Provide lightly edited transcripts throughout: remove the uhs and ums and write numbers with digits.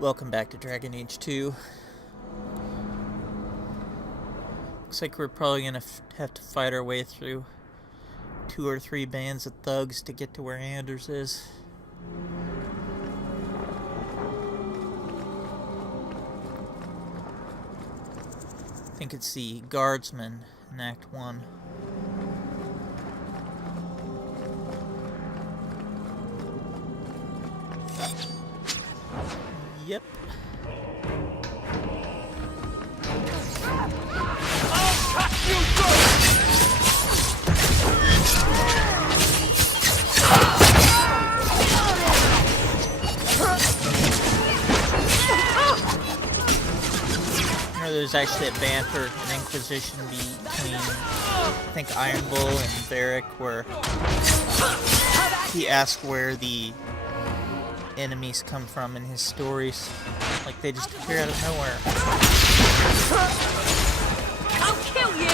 Welcome back to Dragon Age 2. Looks like we're probably gonna have to fight our way through 2 or 3 bands of thugs to get to where Anders is. I think it's the guardsman in Act 1. Yep. There's actually a banter, an inquisition between, I think, Iron Bull and Varric, where he asks where the enemies come from in his stories. Like, they just appear out of nowhere. I'll kill you!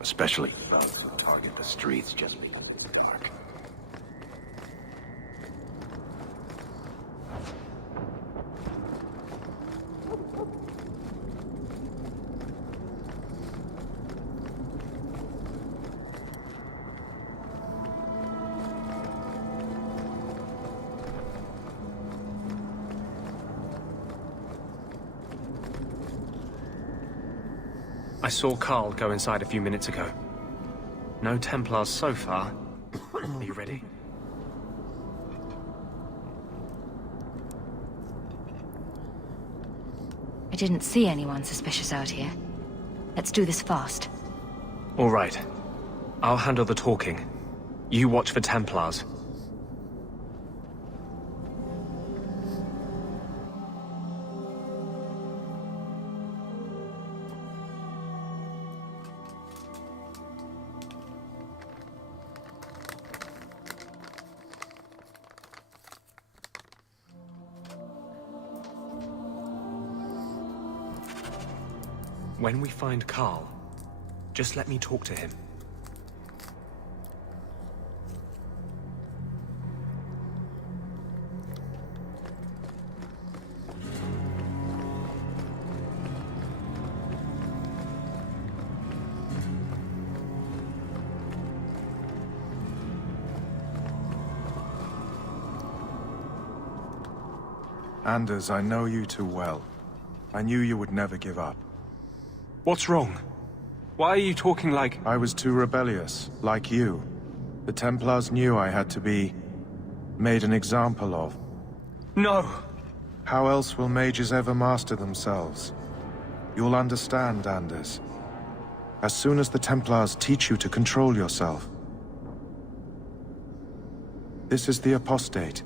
Especially thugs who target the streets just before dark. I saw Carl go inside a few minutes ago. No Templars so far. Are you ready? I didn't see anyone suspicious out here. Let's do this fast. All right. I'll handle the talking. You watch for Templars. When we find Carl, just let me talk to him. Anders, I know you too well. I knew you would never give up. What's wrong? Why are you talking like... I was too rebellious, like you. The Templars knew I had to be... made an example of. No! How else will mages ever master themselves? You'll understand, Anders. As soon as the Templars teach you to control yourself. This is the apostate.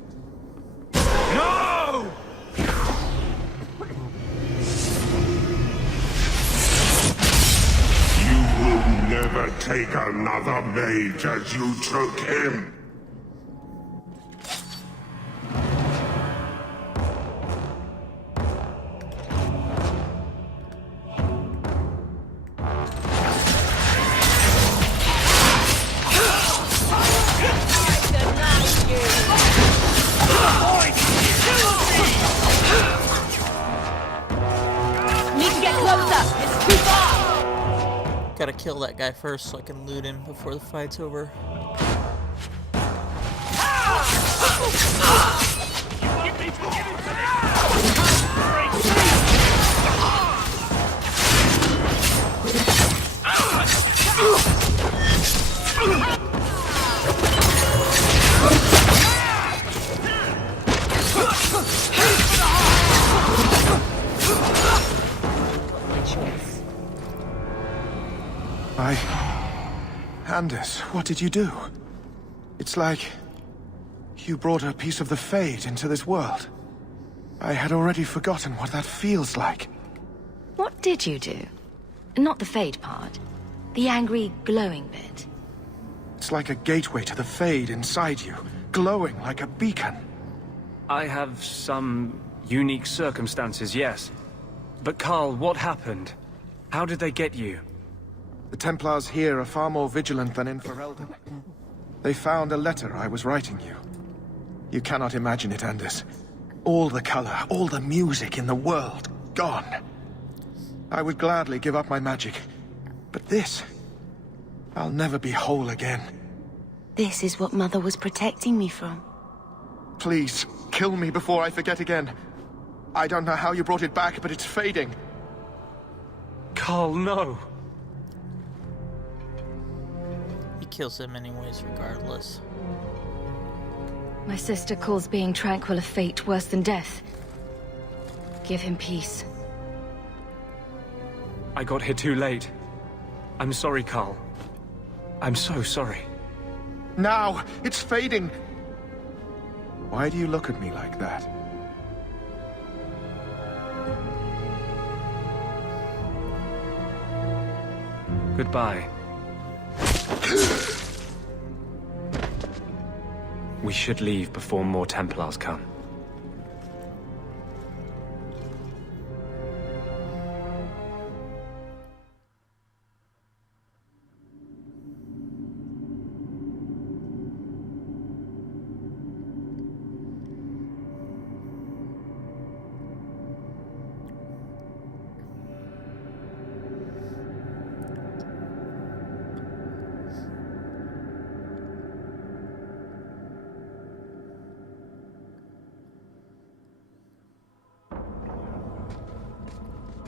No! Never take another mage as you took him. Need to get closer! It's too far! Gotta kill that guy first so I can loot him before the fight's over. Anders, what did you do? It's like... you brought a piece of the Fade into this world. I had already forgotten what that feels like. What did you do? Not the Fade part. The angry, glowing bit. It's like a gateway to the Fade inside you, glowing like a beacon. I have some Unique circumstances, yes. But Carl, what happened? How did they get you? The Templars here are far more vigilant than in Ferelden. They found a letter I was writing you. You cannot imagine it, Anders. All the color, all the music in the world, gone. I would gladly give up my magic. But this... I'll never be whole again. This is what Mother was protecting me from. Please, kill me before I forget again. I don't know how you brought it back, but it's fading. Carl, no! He kills him anyways, regardless. My sister calls being tranquil a fate worse than death. Give him peace. I got here too late. I'm sorry, Carl. I'm so sorry. Now! It's fading! Why do you look at me like that? Goodbye. We should leave before more Templars come.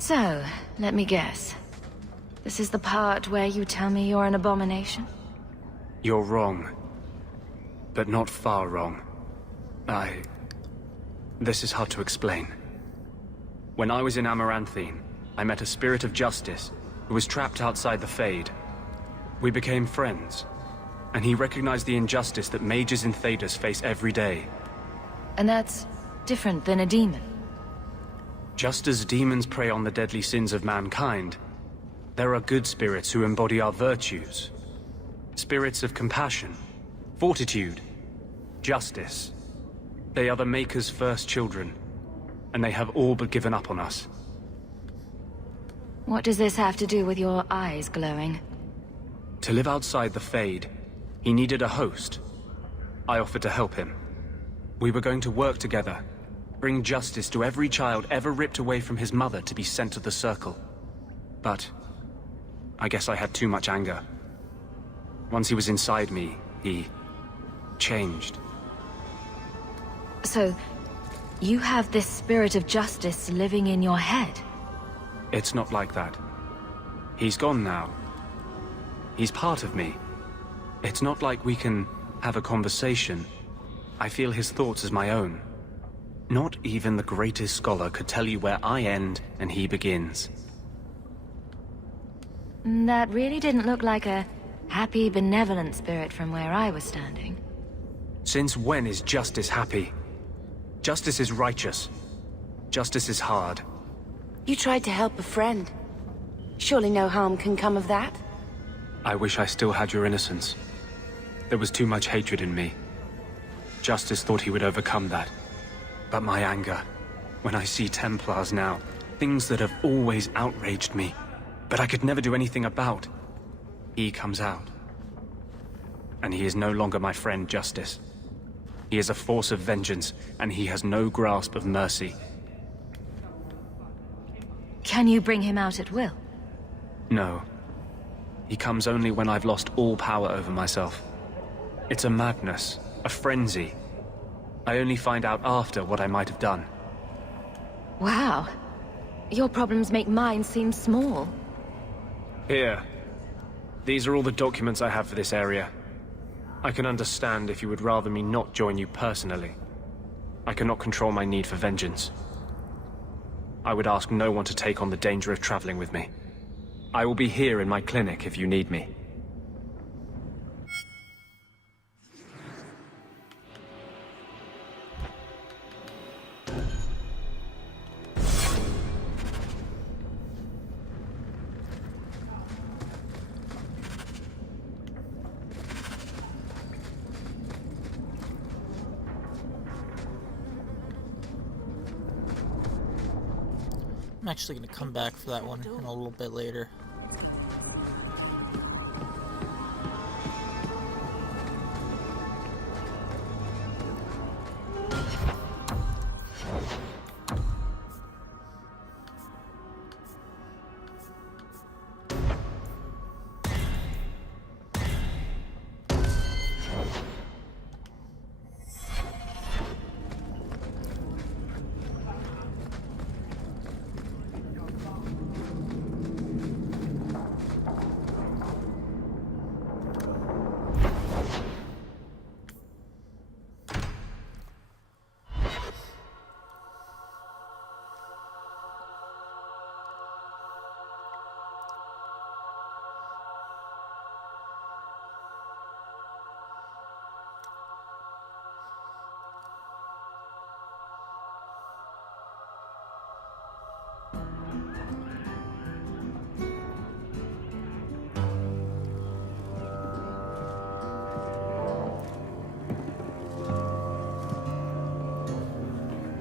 So, let me guess. This is the part where you tell me you're an abomination? You're wrong. But not far wrong. This is hard to explain. When I was in Amaranthine, I met a spirit of justice who was trapped outside the Fade. We became friends, and he recognized the injustice that mages in Thedas face every day. And that's different than a demon. Just as demons prey on the deadly sins of mankind, there are good spirits who embody our virtues. Spirits of compassion, fortitude, justice. They are the Maker's first children, and they have all but given up on us. What does this have to do with your eyes glowing? To live outside the Fade, he needed a host. I offered to help him. We were going to work together, bring justice to every child ever ripped away from his mother to be sent to the Circle. But I guess I had too much anger. Once he was inside me, he changed. So, you have this spirit of justice living in your head? It's not like that. He's gone now. He's part of me. It's not like we can have a conversation. I feel his thoughts as my own. Not even the greatest scholar could tell you where I end and he begins. That really didn't look like a happy, benevolent spirit from where I was standing. Since when is justice happy? Justice is righteous. Justice is hard. You tried to help a friend. Surely no harm can come of that? I wish I still had your innocence. There was too much hatred in me. Justice thought he would overcome that. But my anger, when I see Templars now, things that have always outraged me, but I could never do anything about, he comes out. And he is no longer my friend, Justice. He is a force of vengeance, and he has no grasp of mercy. Can you bring him out at will? No. He comes only when I've lost all power over myself. It's a madness, a frenzy. I only find out after what I might have done. Wow. Your problems make mine seem small. Here. These are all the documents I have for this area. I can understand if you would rather me not join you personally. I cannot control my need for vengeance. I would ask no one to take on the danger of traveling with me. I will be here in my clinic if you need me. I'm actually going to come back for that one in a little bit later.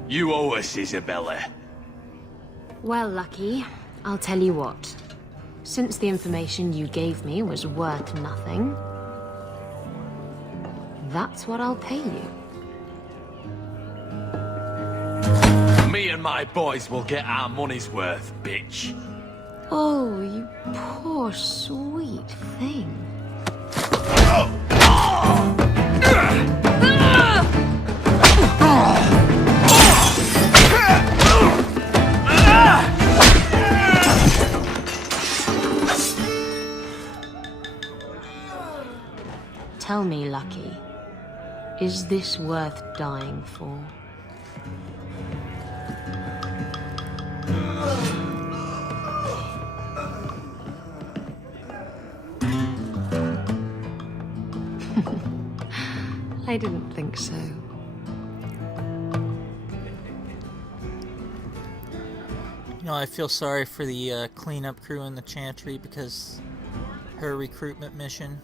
You owe us, Isabela. Well, Lucky, I'll tell you what. Since the information you gave me was worth nothing, that's what I'll pay you. Me and my boys will get our money's worth, bitch. Oh, you poor sweet thing. Tell me, Lucky, is this worth dying for? I didn't think so. You know, I feel sorry for the cleanup crew in the Chantry because her recruitment mission,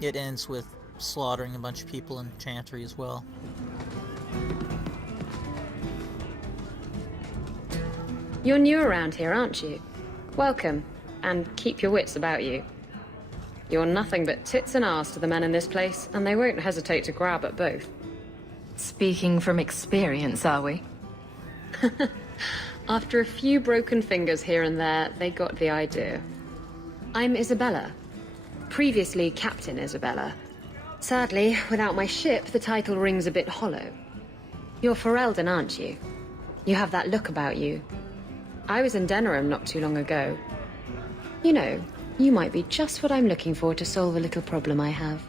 it ends with slaughtering a bunch of people in Chantry as well. You're new around here, aren't you? Welcome, and keep your wits about you. You're nothing but tits and arse to the men in this place, and they won't hesitate to grab at both. Speaking from experience, are we? After a few broken fingers here and there, they got the idea. I'm Isabela. Previously Captain Isabela. Sadly, without my ship, the title rings a bit hollow. You're Ferelden, aren't you? You have that look about you. I was in Denerim not too long ago. You know, you might be just what I'm looking for to solve a little problem I have.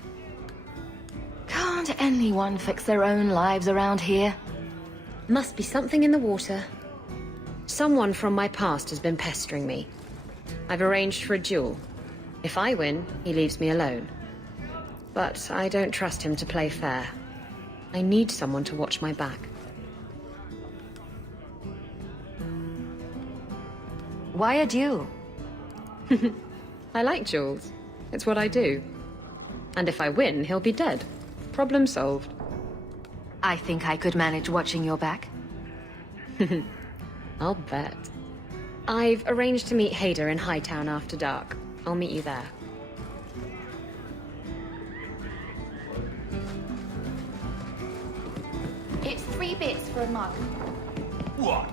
Can't anyone fix their own lives around here? Must be something in the water. Someone from my past has been pestering me. I've arranged for a duel. If I win, he leaves me alone. But I don't trust him to play fair. I need someone to watch my back. Why a duel? I like duels. It's what I do. And if I win, he'll be dead. Problem solved. I think I could manage watching your back. I'll bet. I've arranged to meet Hader in Hightown after dark. I'll meet you there. It's 3 bits for a mug. What?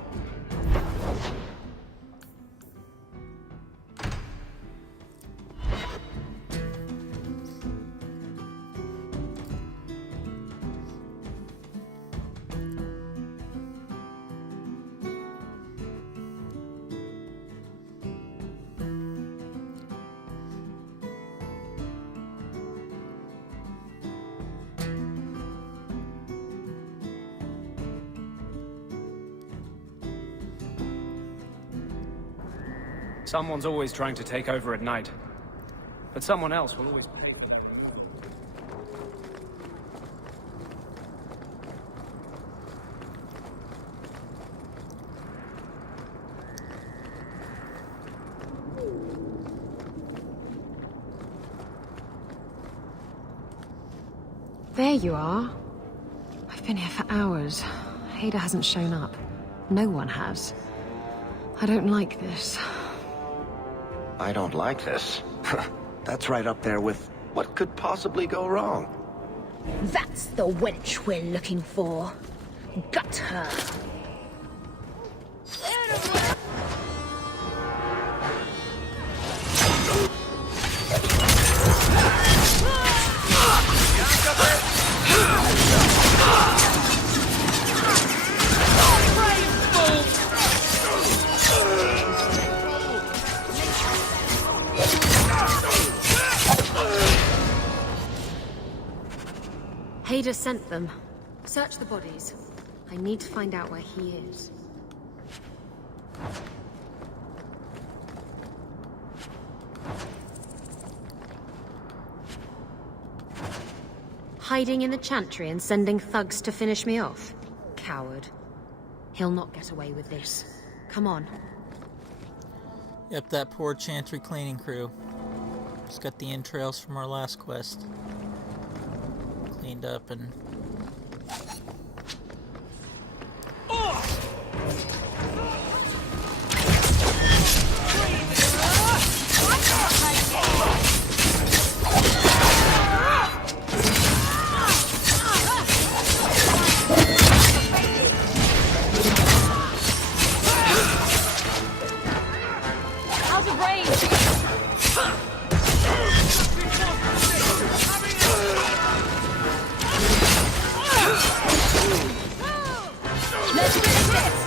Someone's always trying to take over at night. But someone else will always pay. There you are. I've been here for hours. Hader hasn't shown up. No one has. I don't like this. I don't like this. That's right up there with what could possibly go wrong. That's the wench we're looking for. Gut her. Thedas sent them. Search the bodies. I need to find out where he is. Hiding in the chantry and sending thugs to finish me off? Coward. He'll not get away with this. Come on. Yep, that poor chantry cleaning crew. Just got the entrails from our last quest. Cleaned up and... Out of range! Let's finish this!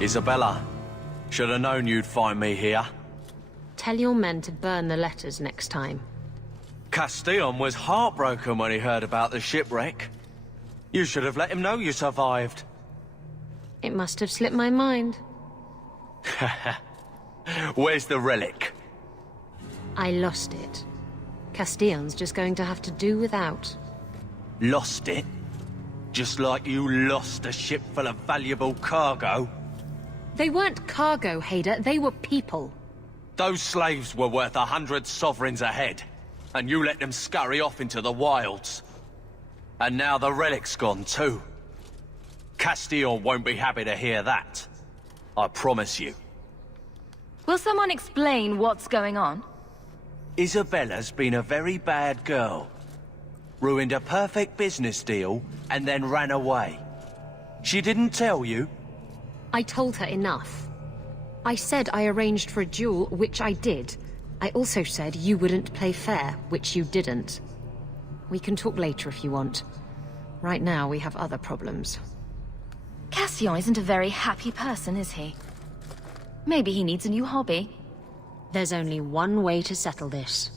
Isabela, should have known you'd find me here. Tell your men to burn the letters next time. Castillon was heartbroken when he heard about the shipwreck. You should have let him know you survived. It must have slipped my mind. Where's the relic? I lost it. Castillon's just going to have to do without. Lost it? Just like you lost a ship full of valuable cargo? They weren't cargo, Hader. They were people. Those slaves were worth 100 sovereigns a head, and you let them scurry off into the wilds. And now the relic's gone too. Castillon won't be happy to hear that. I promise you. Will someone explain what's going on? Isabela's been a very bad girl. Ruined a perfect business deal, and then ran away. She didn't tell you? I told her enough. I said I arranged for a duel, which I did. I also said you wouldn't play fair, which you didn't. We can talk later if you want. Right now, we have other problems. Castillon isn't a very happy person, is he? Maybe he needs a new hobby. There's only one way to settle this.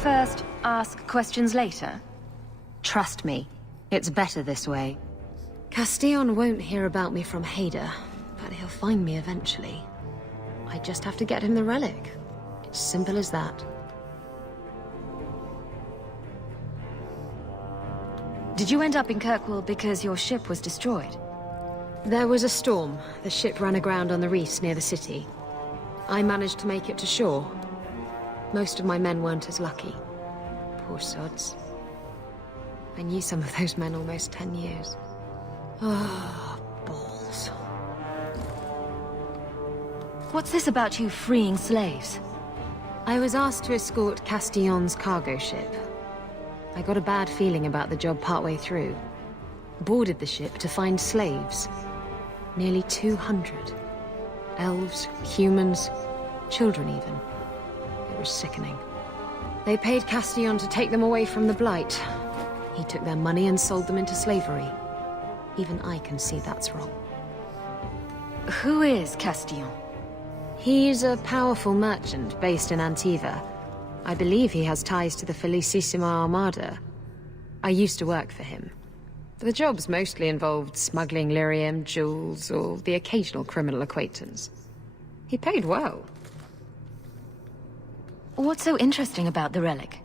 first, ask questions later? Trust me, it's better this way. Castillon won't hear about me from Hader, but he'll find me eventually. I just have to get him the relic. It's simple as that. Did you end up in Kirkwall because your ship was destroyed? There was a storm. The ship ran aground on the reefs near the city. I managed to make it to shore. Most of my men weren't as lucky. Poor sods. I knew some of those men almost 10 years. Ah, balls. What's this about you freeing slaves? I was asked to escort Castillon's cargo ship. I got a bad feeling about the job partway through. Boarded the ship to find slaves. Nearly 200. Elves, humans, children even. It was sickening. They paid Castillon to take them away from the Blight. He took their money and sold them into slavery. Even I can see that's wrong. Who is Castillon? He's a powerful merchant based in Antiva. I believe he has ties to the Felicissima Armada. I used to work for him. The jobs mostly involved smuggling lyrium, jewels, or the occasional criminal acquaintance. He paid well. What's so interesting about the relic?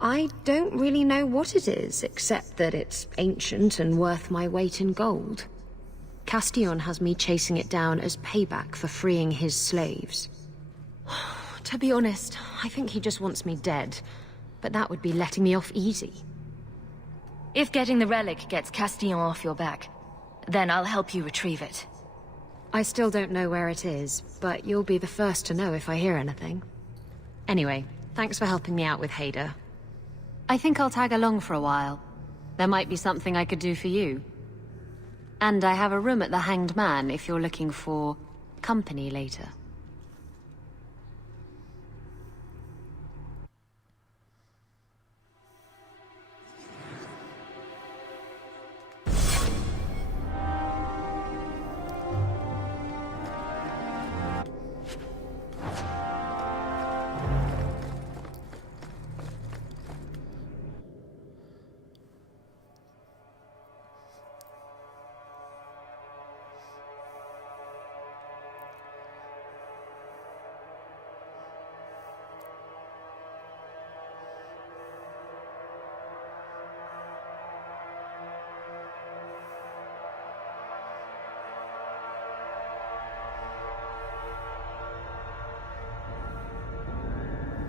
I don't really know what it is, except that it's ancient and worth my weight in gold. Castillon has me chasing it down as payback for freeing his slaves. To be honest, I think he just wants me dead, but that would be letting me off easy. If getting the relic gets Castillon off your back, then I'll help you retrieve it. I still don't know where it is, but you'll be the first to know if I hear anything. Anyway, thanks for helping me out with Hader. I think I'll tag along for a while. There might be something I could do for you. And I have a room at the Hanged Man if you're looking for company later.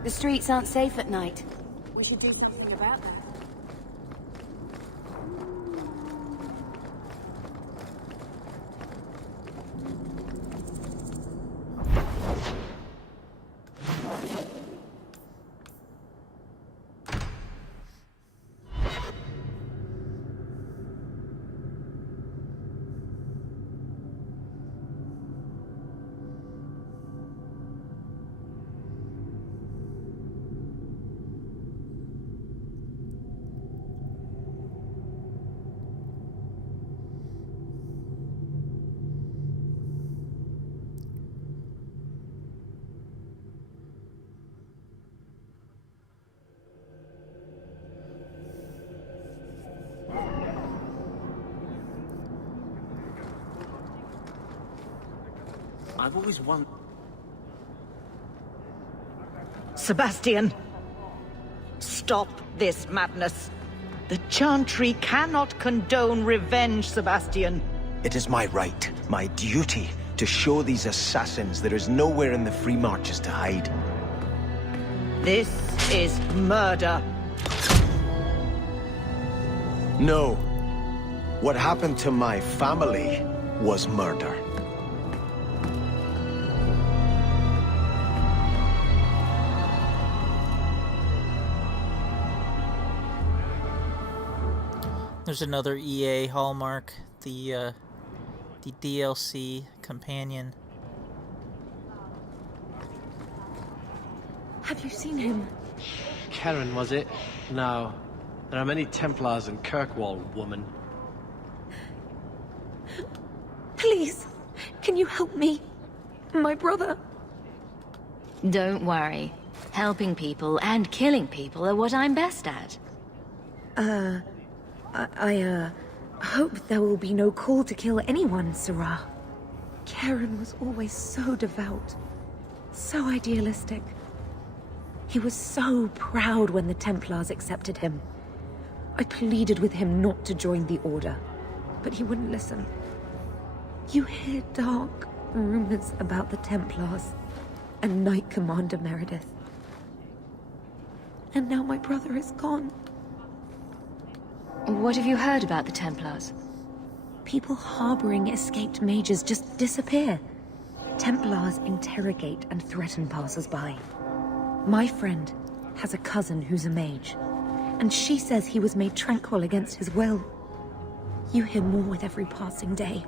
The streets aren't safe at night. We should do something about that. I've always wondered... Sebastian! Stop this madness. The Chantry cannot condone revenge, Sebastian. It is my right, my duty, to show these assassins there is nowhere in the Free Marches to hide. This is murder. No. What happened to my family was murder. There's another EA hallmark, the DLC companion. Have you seen him? Karen, was it? No. There are many Templars in Kirkwall, woman. Please, can you help me? My brother. Don't worry. Helping people and killing people are what I'm best at. I hope there will be no call to kill anyone, Sarah. Karen was always so devout, so idealistic. He was so proud when the Templars accepted him. I pleaded with him not to join the Order, but he wouldn't listen. You hear dark rumors about the Templars and Knight Commander Meredith. And now my brother is gone. What have you heard about the Templars? People harboring escaped mages just disappear. Templars interrogate and threaten passers-by. My friend has a cousin who's a mage, and she says he was made tranquil against his will. You hear more with every passing day.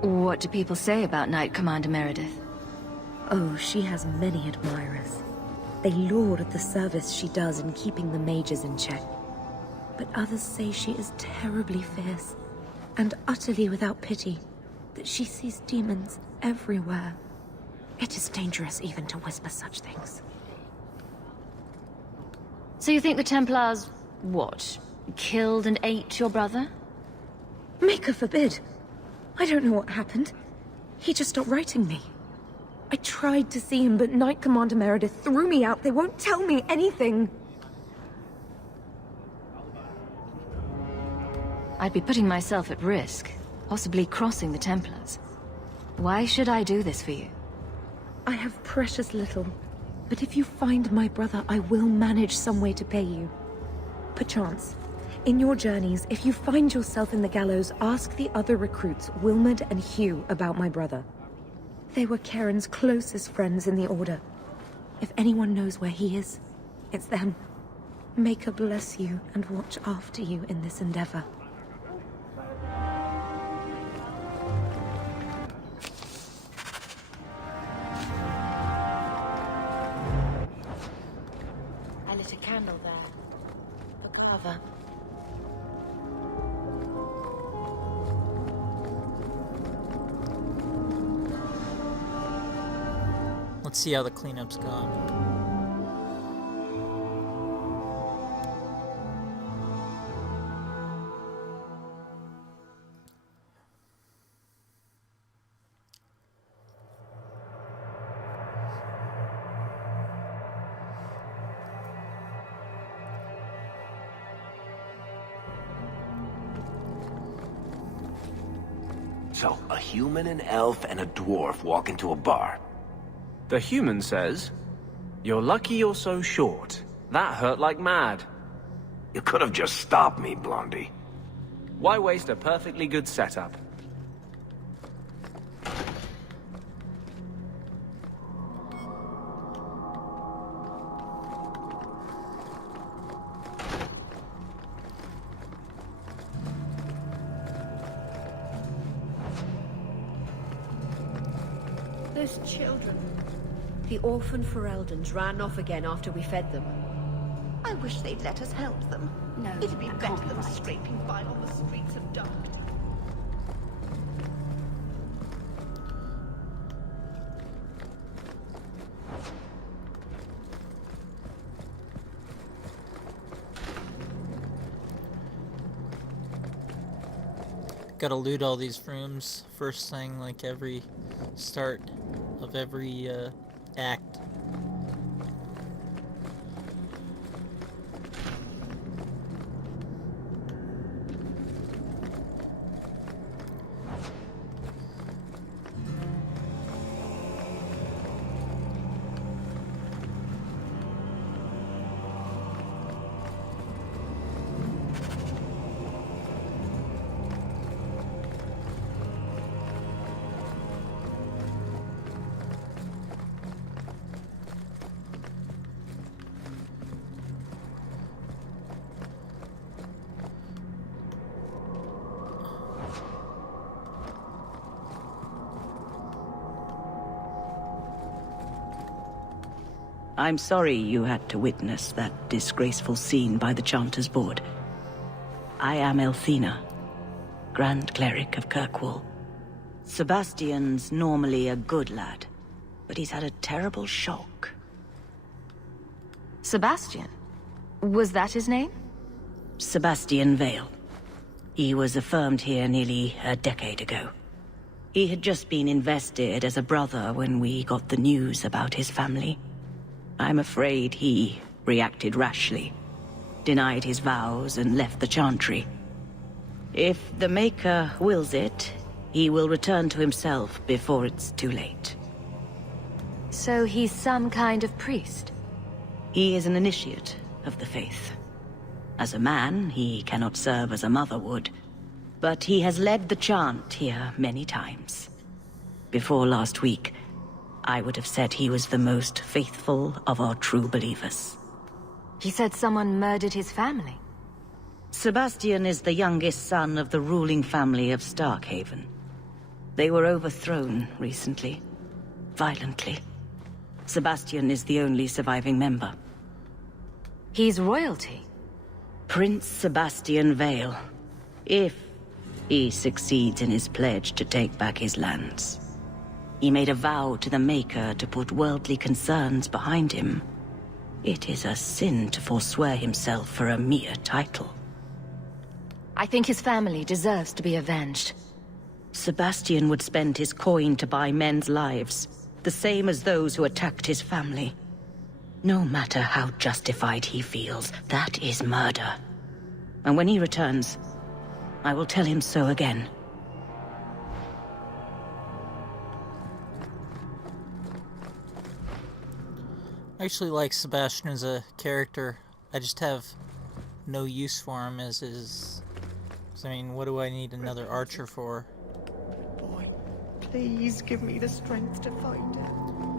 What do people say about Knight Commander Meredith? Oh, she has many admirers. They laud the service she does in keeping the mages in check. But others say she is terribly fierce, and utterly without pity, that she sees demons everywhere. It is dangerous even to whisper such things. So you think the Templars, what, killed and ate your brother? Maker forbid. I don't know what happened. He just stopped writing me. I tried to see him, but Knight Commander Meredith threw me out. They won't tell me anything. I'd be putting myself at risk, possibly crossing the Templars. Why should I do this for you? I have precious little, but if you find my brother, I will manage some way to pay you. Perchance, in your journeys, if you find yourself in the gallows, ask the other recruits, Wilmerd and Hugh, about my brother. They were Karen's closest friends in the Order. If anyone knows where he is, it's them. Maker bless you and watch after you in this endeavor. I lit a candle there. For cover. Let's see how the cleanup's gone. So, a human, an elf, and a dwarf walk into a bar. The human says, "You're lucky you're so short. That hurt like mad." You could have just stopped me, Blondie. Why waste a perfectly good setup? Those children. The orphan Fereldens ran off again after we fed them. I wish they'd let us help them. No, It'd be that better can't be than right. scraping by on the streets of Darkness. Gotta loot all these rooms first thing, like every start of every act. I'm sorry you had to witness that disgraceful scene by the Chanter's Board. I am Elthina, Grand Cleric of Kirkwall. Sebastian's normally a good lad, but he's had a terrible shock. Sebastian? Was that his name? Sebastian Vale. He was affirmed here nearly a decade ago. He had just been invested as a brother when we got the news about his family. I'm afraid he reacted rashly, denied his vows, and left the Chantry. If the Maker wills it, he will return to himself before it's too late. So he's some kind of priest? He is an initiate of the faith. As a man, he cannot serve as a mother would, but he has led the chant here many times. Before last week, I would have said he was the most faithful of our true believers. He said someone murdered his family. Sebastian is the youngest son of the ruling family of Starkhaven. They were overthrown recently, violently. Sebastian is the only surviving member. He's royalty. Prince Sebastian Vale, if he succeeds in his pledge to take back his lands. He made a vow to the Maker to put worldly concerns behind him. It is a sin to forswear himself for a mere title. I think his family deserves to be avenged. Sebastian would spend his coin to buy men's lives, the same as those who attacked his family. No matter how justified he feels, that is murder. And when he returns, I will tell him so again. I actually like Sebastian as a character. I just have no use for him as his... I mean, what do I need another archer for? Boy, please give me the strength to find it.